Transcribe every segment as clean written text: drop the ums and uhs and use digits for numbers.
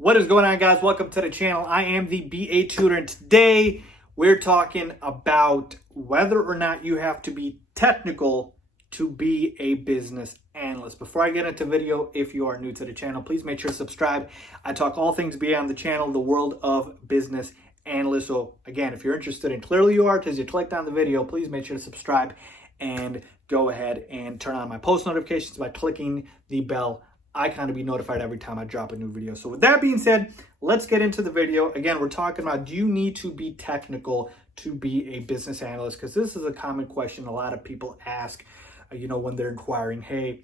What is going on, guys? Welcome to the channel. I am the BA Tutor, and today we're talking about whether or not you have to be technical to be a business analyst. Before I get into the video, if you are new to the channel, please make sure to subscribe. I talk all things BA on the channel, the world of business analysts. So again, if you're interested, and clearly you are because you clicked on the video, please make sure to subscribe and go ahead and turn on my post notifications by clicking the bell icon to be notified every time I drop a new video. So with that being said, let's get into the video. Again, we're talking about, do you need to be technical to be a business analyst? Because this is a common question a lot of people ask, when they're inquiring, hey,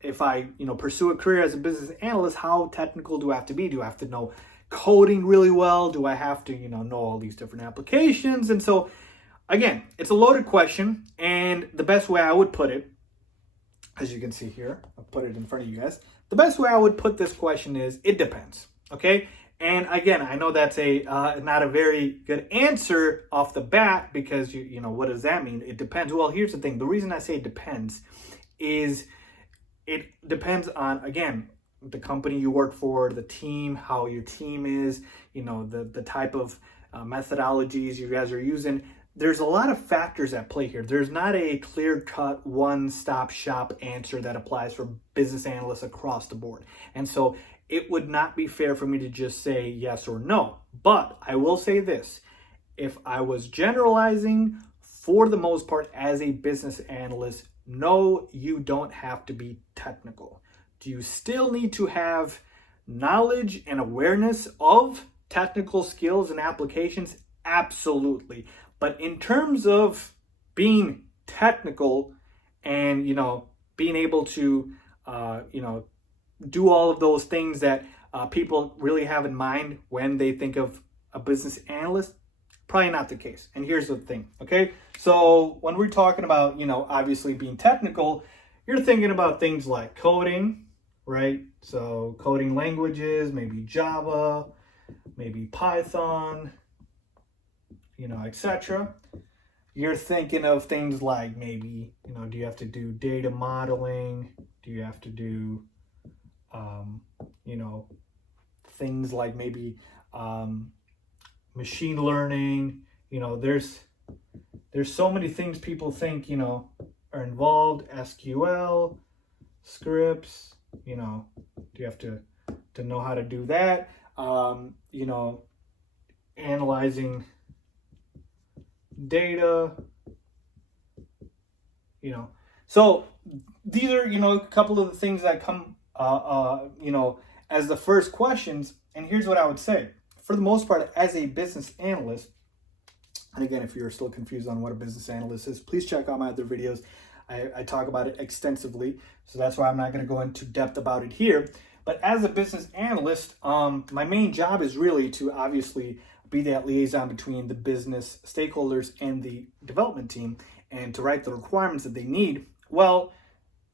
if I, pursue a career as a business analyst, how technical do I have to be? Do I have to know coding really well? Do I have to, know all these different applications? And so, again, it's a loaded question. And the best way I would put it, as you can see here, I'll put it in front of you guys. The best way I would put this question is, it depends, okay? And again, I know that's not a very good answer off the bat because, what does that mean? It depends. Well, here's the thing. The reason I say it depends is it depends on, again, the company you work for, the team, how your team is, the type of methodologies you guys are using. There's a lot of factors at play here. There's not a clear-cut, one-stop shop answer that applies for business analysts across the board. And so it would not be fair for me to just say yes or no. But I will say this. If I was generalizing, for the most part, as a business analyst, no, you don't have to be technical. Do you still need to have knowledge and awareness of technical skills and applications? Absolutely. But in terms of being technical and, being able to, do all of those things that people really have in mind when they think of a business analyst, probably not the case. And here's the thing, okay? So when we're talking about, obviously being technical, you're thinking about things like coding, right? So coding languages, maybe Java, maybe Python, etc. You're thinking of things like maybe, do you have to do data modeling? Do you have to do, things like maybe machine learning? There's so many things people think, are involved. SQL, scripts, do you have to know how to do that? Analyzing data, so these are, a couple of the things that come, as the first questions. And here's what I would say. For the most part, as a business analyst, and again, if you're still confused on what a business analyst is, please check out my other videos. I talk about it extensively, so that's why I'm not going to go into depth about it here. But as a business analyst, my main job is really to obviously be that liaison between the business stakeholders and the development team, and to write the requirements that they need. Well,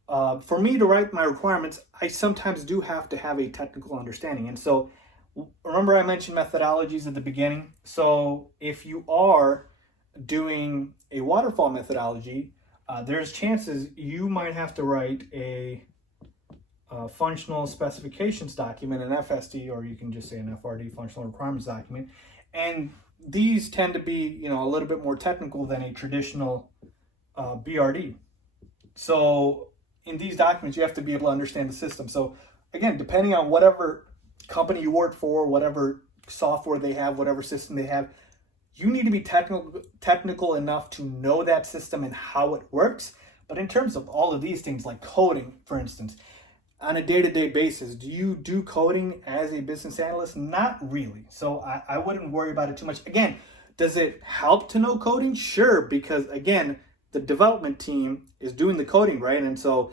for me to write my requirements, I sometimes do have to have a technical understanding. And so remember I mentioned methodologies at the beginning. So if you are doing a waterfall methodology, there's chances you might have to write a functional specifications document, an FSD, or you can just say an FRD, functional requirements document. And these tend to be, a little bit more technical than a traditional BRD. So in these documents, you have to be able to understand the system. So again, depending on whatever company you work for, whatever software they have, whatever system they have, you need to be technical enough to know that system and how it works. But in terms of all of these things, like coding, for instance, on a day-to-day basis, do you do coding as a business analyst? Not really. So I wouldn't worry about it too much. Again, does it help to know coding? Sure, because again, the development team is doing the coding, right? And so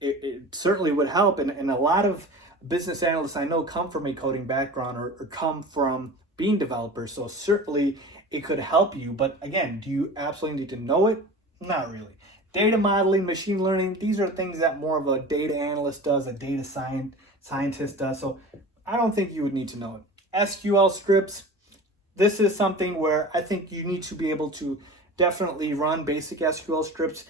it certainly would help. And a lot of business analysts I know come from a coding background or come from being developers. So certainly it could help you. But again, do you absolutely need to know it? Not really. Data modeling, machine learning, these are things that more of a data analyst does, a data scientist does. So I don't think you would need to know it. SQL scripts, this is something where I think you need to be able to definitely run basic SQL scripts.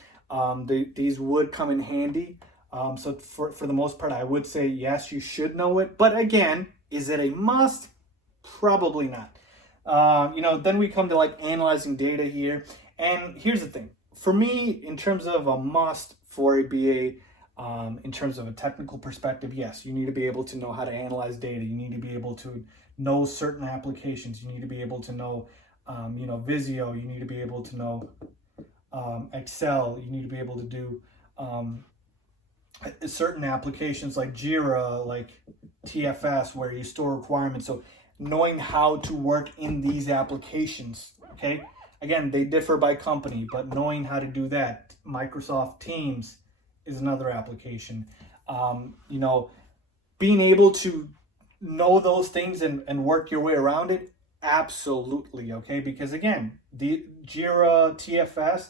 These would come in handy. So for the most part, I would say yes, you should know it. But again, is it a must? Probably not. Then we come to like analyzing data here. And here's the thing. For me, in terms of a must for a BA, in terms of a technical perspective, yes, you need to be able to know how to analyze data. You need to be able to know certain applications. You need to be able to know, Visio. You need to be able to know Excel. You need to be able to do certain applications like Jira, like TFS, where you store requirements. So knowing how to work in these applications, okay? Again, they differ by company, but knowing how to do that. Microsoft Teams is another application. Being able to know those things and work your way around it, absolutely, okay? Because again, the Jira, TFS,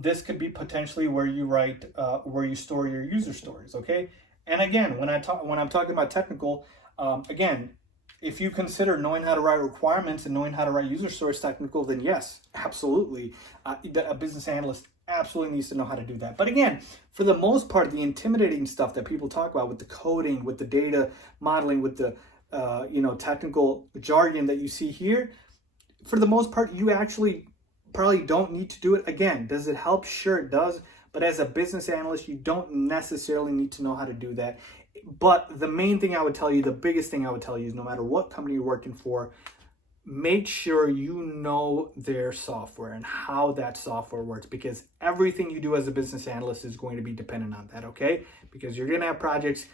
this could be potentially where you write, where you store your user stories, okay? And again, when I'm talking about technical, again, if you consider knowing how to write requirements and knowing how to write user stories technical, then yes, absolutely. A business analyst absolutely needs to know how to do that. But again, for the most part, the intimidating stuff that people talk about with the coding, with the data modeling, with the technical jargon that you see here, for the most part, you actually probably don't need to do it. Again, does it help? Sure, it does. But as a business analyst, you don't necessarily need to know how to do that. But the main thing I would tell you, the biggest thing I would tell you is no matter what company you're working for, make sure you know their software and how that software works, because everything you do as a business analyst is going to be dependent on that, okay? Because you're going to have projects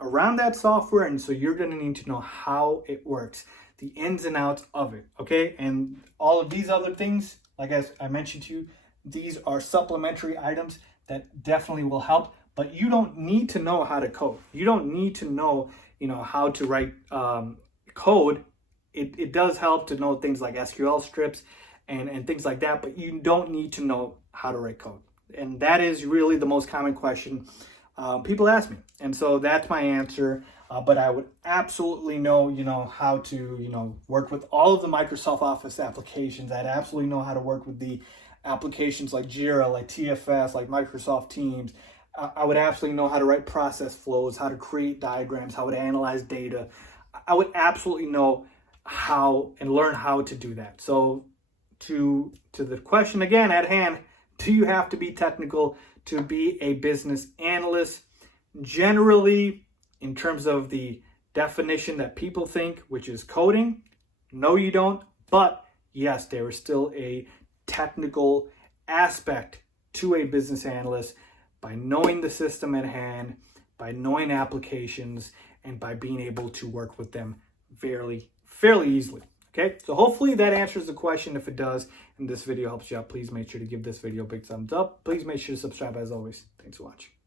around that software, and so you're going to need to know how it works, the ins and outs of it, okay? And all of these other things, like as I mentioned to you, these are supplementary items that definitely will help, but you don't need to know how to code. You don't need to know, how to write code. It does help to know things like SQL scripts and things like that, but you don't need to know how to write code. And that is really the most common question people ask me. And so that's my answer. But I would absolutely know, how to, work with all of the Microsoft Office applications. I'd absolutely know how to work with the applications like Jira, like TFS, like Microsoft Teams. I would absolutely know how to write process flows, how to create diagrams, how to analyze data. I would absolutely know how and learn how to do that. So to the question again at hand, do you have to be technical to be a business analyst? Generally, in terms of the definition that people think, which is coding, no, you don't. But yes, there is still a technical aspect to a business analyst by knowing the system at hand, by knowing applications, and by being able to work with them fairly easily. Okay, so hopefully that answers the question. If it does, and this video helps you out, please make sure to give this video a big thumbs up. Please make sure to subscribe as always. Thanks for watching.